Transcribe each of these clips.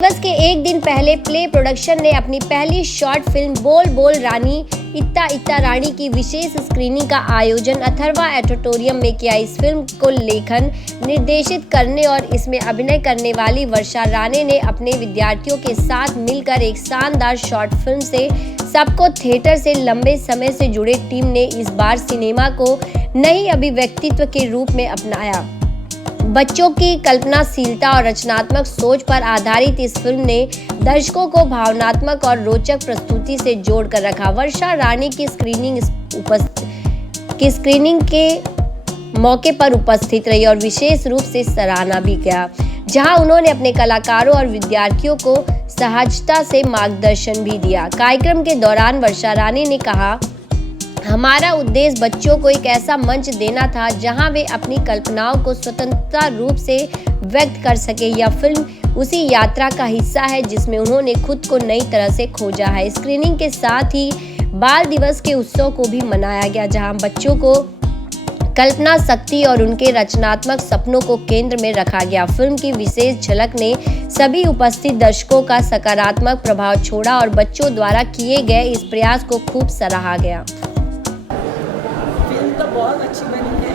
दिवस के एक दिन पहले प्ले प्रोडक्शन ने अपनी पहली शॉर्ट फिल्म बोल बोल रानी इत्ता इत्ता रानी की विशेष स्क्रीनिंग का आयोजन अथर्वा ऑडिटोरियम में किया। इस फिल्म को लेखन निर्देशित करने और इसमें अभिनय करने वाली वर्षा राणे ने अपने विद्यार्थियों के साथ मिलकर एक शानदार शॉर्ट फिल्म से सबको थिएटर से लंबे समय से जुड़े टीम ने इस बार सिनेमा को नई अभिव्यक्तित्व के रूप में अपनाया। बच्चों की कल्पनाशीलता और रचनात्मक सोच पर आधारित इस फिल्म ने दर्शकों को भावनात्मक और रोचक प्रस्तुति से जोड़कर रखा। वर्षा राणी की स्क्रीनिंग के मौके पर उपस्थित रही और विशेष रूप से सराहना भी किया, जहां उन्होंने अपने कलाकारों और विद्यार्थियों को सहजता से मार्गदर्शन भी दिया। कार्यक्रम के दौरान वर्षा राणी ने कहा, हमारा उद्देश्य बच्चों को एक ऐसा मंच देना था जहां वे अपनी कल्पनाओं को स्वतंत्रता रूप से व्यक्त कर सके। यह फिल्म उसी यात्रा का हिस्सा है जिसमें उन्होंने खुद को नई तरह से खोजा है। स्क्रीनिंग के साथ ही बाल दिवस के उत्सव को भी मनाया गया, जहां बच्चों को कल्पना शक्ति और उनके रचनात्मक सपनों को केंद्र में रखा गया। फिल्म की विशेष झलक ने सभी उपस्थित दर्शकों का सकारात्मक प्रभाव छोड़ा और बच्चों द्वारा किए गए इस प्रयास को खूब सराहा गया। तो बहुत अच्छी बनी है।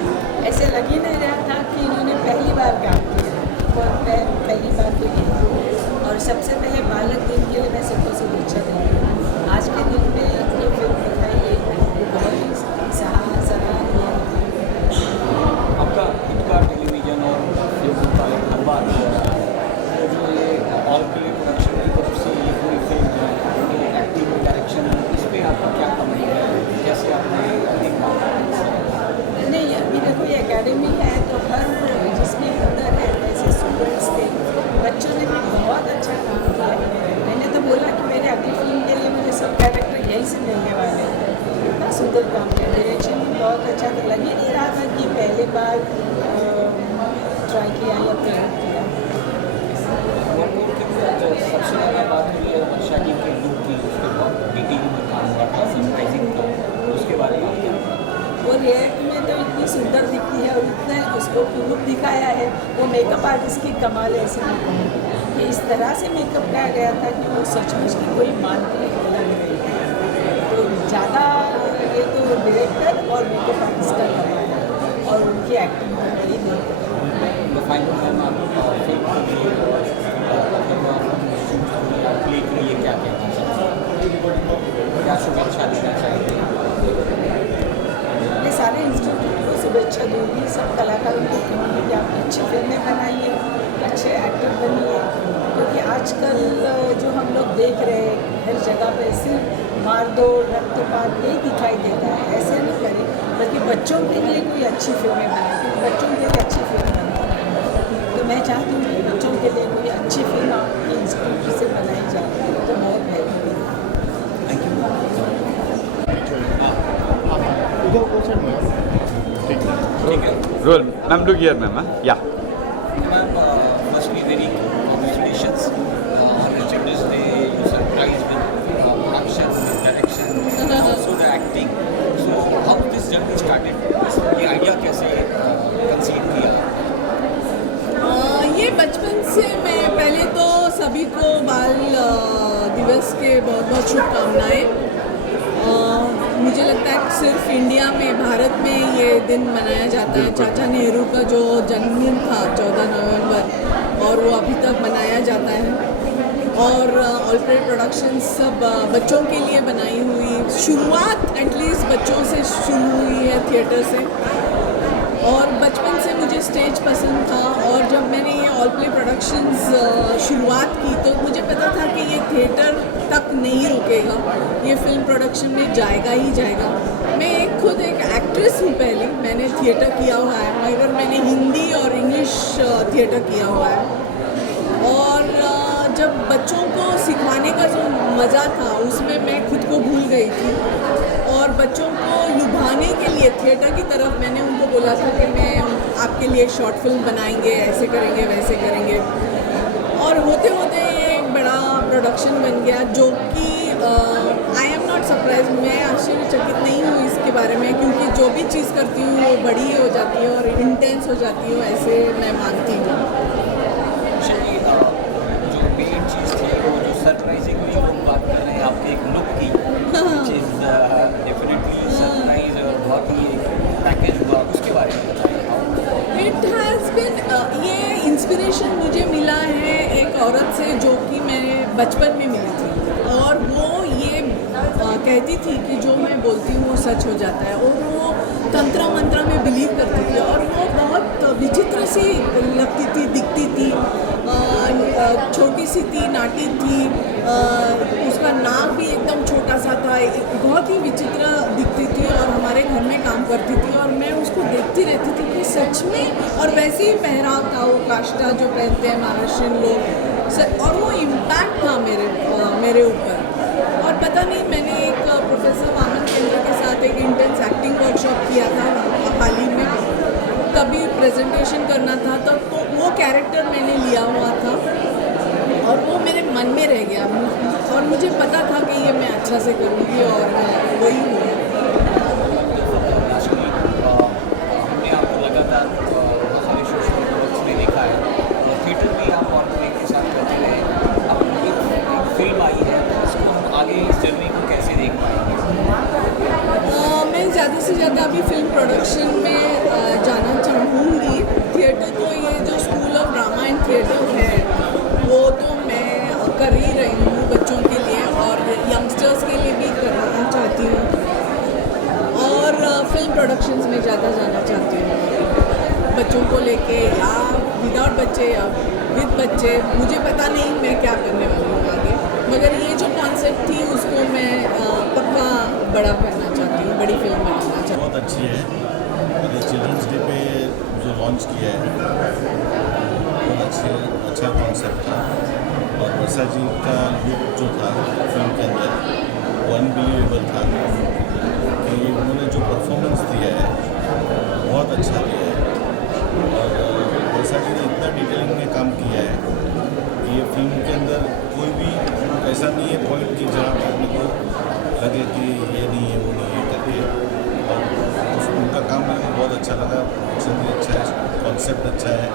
ऐसे लग ही नहीं रहा था कि इन्होंने पहली बार काम किया और पहली बार के लिए। और सबसे पहले बालक दिन के लिए मैं सबको शुभेच्छा देती हूँ। आज के दिन में ये फिल्म दिखाई गई बहुत ही सराहनीय थी। आपका इनका टेलीविजन और फेसबुक का एक लंबा अनुभव है, जो ये ऑल प्ले प्रोडक्शन की तरफ से ये पूरी फिल्म जो है एक्टिंग डायरेक्शन, इस पर आपका क्या कमेंट है? कैसे आपने नहीं, अभी देखो ये एकेडमी है तो हर जिसमें अंदर है ऐसे स्टूडेंट्स थे, बच्चों ने भी बहुत अच्छा काम किया। मैंने तो बोला कि मेरे अगली फिल्म के लिए मुझे सब कैरेक्टर यहीं से मिलने वाले हैं। इतना सुंदर काम किया, डायरेक्शन भी बहुत अच्छा था। लग ही नहीं रहा था कि पहली बार ट्राई किया या प्रयोग किया। सबसे ज़्यादा बात हुई है वर्षा जी के लुक की, उसके बाद BTV में काम हुआ था, सनराइजिंग था, उसके बारे में क्या? वो रिएक्ट में तो इतनी सुंदर दिखती है और इतना उसको लुक दिखाया है। वो मेकअप आर्टिस्ट की कमाल है। ऐसे कि इस तरह से मेकअप किया गया था कि वो सचमुच की कोई मानती लग रही है। तो ज़्यादा ये तो डायरेक्टर और मेकअप आर्टिस्ट का कमाल है और उनकी एक्टिंग में बड़ी नहीं। फाइनल टाइम आप फिल्म के लिए क्या कहना चाहते हैं? क्या शुभेच्छा देना चाहते हैं? मैं सारे इंस्टीट्यूट को शुभेच्छा दूँगी, सब कलाकारों को कहूँगी कि आप अच्छी फिल्में बनाइए, अच्छे एक्टर बनिए। क्योंकि आजकल जो हम लोग देख रहे हैं हर जगह पे सिर्फ मारदोड़ रक्तपात यही दिखाई देता है। ऐसे नहीं करें, बल्कि बच्चों के लिए कोई अच्छी फिल्में बनाएं, बच्चों के लिए अच्छी फिल्म बनाएं। तो मैं चाहती हूँ कि बच्चों के लिए कोई अच्छी फिल्म आपके इंस्टीट्यूट से बनाई जाए तो बहुत बेहतर है। ठीक है, role ma'am, look here ma'am. या ma'am, firstly very congratulations on Independence Day. You surprised with production, direction, and also the acting. So how this journey started? ये आइडिया कैसे कंसीव किया? ये बचपन से मैं पहले तो सभी को बाल दिवस के बहुत बहुत शुभकामनाएं। मुझे लगता है सिर्फ इंडिया में, भारत में ये दिन मनाया जाता है। चाचा नेहरू का जो जन्मदिन था 14 नवंबर, और वो अभी तक मनाया जाता है। और ऑल प्ले प्रोडक्शन सब बच्चों के लिए बनाई हुई, शुरुआत एटलीस्ट बच्चों से शुरू हुई है, थिएटर से। और बचपन से मुझे स्टेज पसंद था और जब मैंने ये ऑल प्ले प्रोडक्शंस शुरुआत की तो मुझे पता था कि ये थिएटर तक नहीं रुकेगा, ये फिल्म प्रोडक्शन में जाएगा ही जाएगा। मैं खुद एक एक्ट्रेस हूँ, पहले मैंने थिएटर किया हुआ है, मगर मैंने हिंदी और इंग्लिश थिएटर किया हुआ है। और जब बच्चों को सिखाने का जो मज़ा था उसमें मैं खुद को भूल गई थी। और बच्चों को लुभाने के लिए थिएटर की तरफ मैंने उनको बोला था कि मैं आपके लिए शॉर्ट फिल्म बनाएंगे, ऐसे करेंगे वैसे करेंगे। और होते होते ये एक बड़ा प्रोडक्शन बन गया, जो कि आई एम नॉट सरप्राइज, मैं आश्चर्यचकित नहीं हूँ इसके बारे में, क्योंकि जो भी चीज़ करती हूँ वो बड़ी हो जाती है और इंटेंस हो जाती हूँ, ऐसे मैं मानती हूँ। जो मेन चीज़ बचपन में मिली थी और वो ये कहती थी कि जो मैं बोलती हूँ वो सच हो जाता है, और वो तंत्र मंत्र में बिलीव करती थी, और वो बहुत विचित्र सी लगती थी, दिखती थी, छोटी सी थी, नाटी थी, उसका नाक भी एकदम छोटा सा था, बहुत ही विचित्र दिखती थी और हमारे घर में काम करती थी, और मैं उसको देखती रहती थी कि सच में, और वैसे ही पहराव था, वो काष्टा जो पहनते हैं महाराष्ट्रियन लोग, और वो इम्पैक्ट था मेरे ऊपर। और पता नहीं, मैंने एक प्रोफेसर वामन केंद्र के साथ एक इंटेंस एक्टिंग वर्कशॉप किया था हाल ही में, तभी प्रेजेंटेशन करना था, तब तो वो कैरेक्टर मैंने लिया हुआ था और वो मेरे मन में रह गया, और मुझे पता था कि ये मैं अच्छा से करूँगी, और वही हुआ। हमने आपको लगातार बहुत सारे सोशल नेटवर्क्स में देखा है, और थिएटर में आप कॉर्पोरेट के साथ करते रहे। अब एक फिल्म आई है, तो इसको हम आगे इस जर्नी को कैसे देख पाएंगे? मैं ज़्यादा से ज़्यादा अभी फिल्म प्रोडक्शन में जाना चाहूँगी। थिएटर तो ये जो school of drama and theatre है वो तो मैं कर ही रही हूँ बच्चों के लिए, और यंगस्टर्स के लिए भी करना चाहती हूँ, और फिल्म प्रोडक्शंस में ज़्यादा जाना चाहती हूँ बच्चों को लेके, या विदाउट बच्चे या विद बच्चे, मुझे पता नहीं मैं क्या करने वाली हूँ आगे, मगर ये जो कॉन्सेप्ट थी उसको मैं पक्का बड़ा करना चाहती हूँ, बड़ी फिल्म बनाना चाहती हूँ। बहुत अच्छी है, मैंने चिल्ड्रंस डे पे जो लॉन्च किया है बहुत अच्छा कॉन्सेप्ट था, और वर्षा जी का लुक जो था फिल्म के अंदर वो अनबिलीवेबल था, कि उन्होंने जो परफॉर्मेंस दिया है बहुत अच्छा दिया है, और वर्षा जी ने इतना डिटेलिंग में काम किया है कि ये फिल्म के अंदर कोई भी ऐसा नहीं है पॉइंट कि जहाँ पे अपने को लगे कि ये नहीं है वो नहीं है करके, और उनका काम मुझे बहुत अच्छा लगा, प्रोडक्शन भी अच्छा है, कॉन्सेप्ट अच्छा है,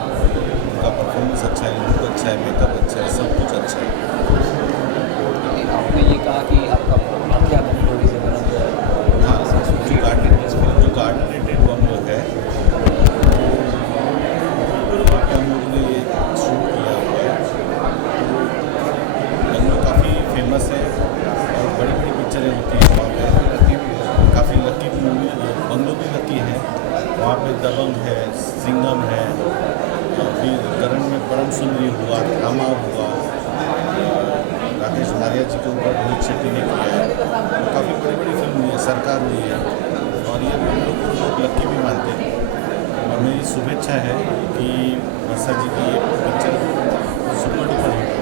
उनका परफॉर्मेंस अच्छा है, लुक अच्छा है, मेकअप अच्छा है, सब कुछ अच्छा है। आपने ये कहा कि आपका प्रोग्राम क्या बंगलोरी से बना हुआ है? हाँ, जो गार्डन रेटेड बंगलो है वहाँ पे हम लोगों ने शूट किया हुआ है। बंगलो काफ़ी फेमस है और बड़ी बड़ी पिक्चरें होती हैं वहाँ पे, काफ़ी लकी मूवी बंगलो भी लकी है। वहाँ पे दबंग है, सिंघम है, अभी करण में परम सुंदरी हुआ, थामा हुआ, राकेश मारिया जी के ऊपर रोहित शेट्टी ने किया है, काफ़ी बड़ी बड़ी फिल्म हुई है, सरकार हुई है, और ये लोग लकी भी मानते हैं। और मेरी शुभेच्छा है कि वर्षा जी की ये पिक्चर सुपर डुपर हिट हो।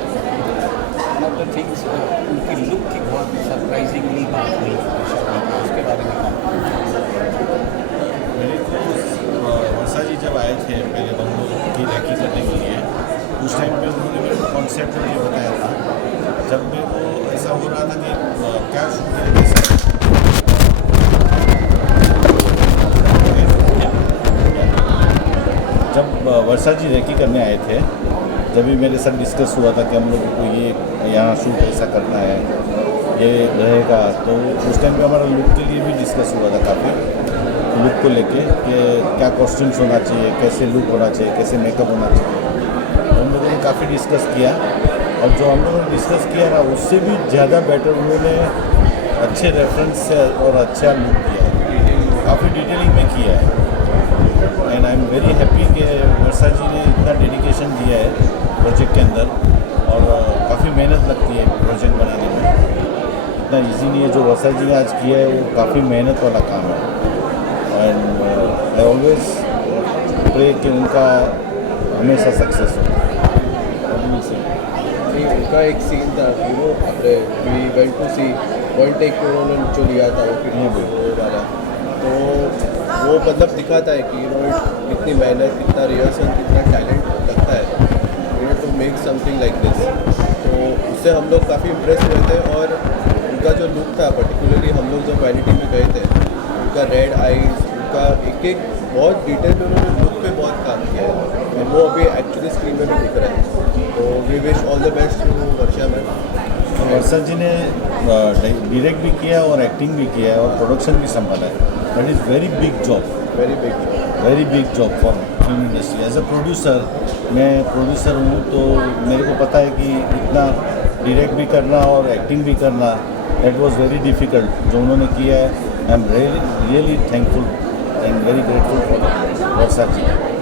वन ऑफ द थिंग्स, उनकी लुक की बहुत सरप्राइजिंगली बात हुई, उसके बारे में मेरे को वर्षा जी जब आए थे पहले बंगलो की रैकी करने के लिए, उस टाइम पे उन्होंने मेरे को कॉन्सेप्ट मुझे बताया था, जब मेरे को ऐसा हो रहा था कि क्या शूट है कैसा है। जब वर्षा जी रैकी करने आए थे, जब भी मेरे साथ डिस्कस हुआ था कि हम लोगों को ये यहाँ शूट ऐसा करना है, ये रहेगा, तो उस टाइम पे हमारा लुक के लिए भी डिस्कस हुआ था काफ़ी, लुक को लेके कि क्या कॉस्ट्यूम्स होना चाहिए, कैसे लुक होना चाहिए, कैसे मेकअप होना चाहिए, तो हम लोगों ने काफ़ी डिस्कस किया, और जो हम लोगों ने डिस्कस किया ना उससे भी ज़्यादा बेटर उन्होंने अच्छे रेफरेंस से और अच्छा लुक किया है, काफ़ी डिटेलिंग में किया है। And I am very happy कि वर्षा जी ने इतना डेडिकेशन दिया है प्रोजेक्ट के अंदर, और काफ़ी मेहनत लगती है प्रोजेक्ट बनाने में, इतना इजी नहीं है जो वर्षा जी ने आज किया है, वो काफ़ी मेहनत वाला काम है। एंड आई ऑलवेज प्रे कि उनका हमेशा सक्सेस हो। उनका एक सीन था, अपने we went to see one take पे उन्होंने जो लिया था वो किडनी वाला, तो वो मतलब दिखाता है कि कितनी मेहनत, कितना रिहर्सल, कितना टैलेंट लगता है to make something like this. तो उससे हम लोग काफ़ी इम्प्रेस हुए थे, और उनका जो लुक था पर्टिकुलरली हम लोग जब वैनिटी में गए थे, उनका रेड आइज, उनका एक बहुत डिटेल में उन्होंने लुक पे बहुत काम किया है, और वो अभी एक्चुअली स्क्रीन में भी दिख रहा है। तो we wish all the best to Varsha ma'am. Varsha ji ने डायरेक्ट भी किया और एक्टिंग भी किया है और प्रोडक्शन भी संभाला है। That is very big job, very big job for film industry. As a producer, मैं प्रोड्यूसर हूँ, तो मेरे को पता है कि इतना डायरेक्ट भी करना और एक्टिंग भी करना, दैट वाज वेरी डिफ़िकल्ट। जो उन्होंने किया है, I am really thankful and very grateful for Varsha ji.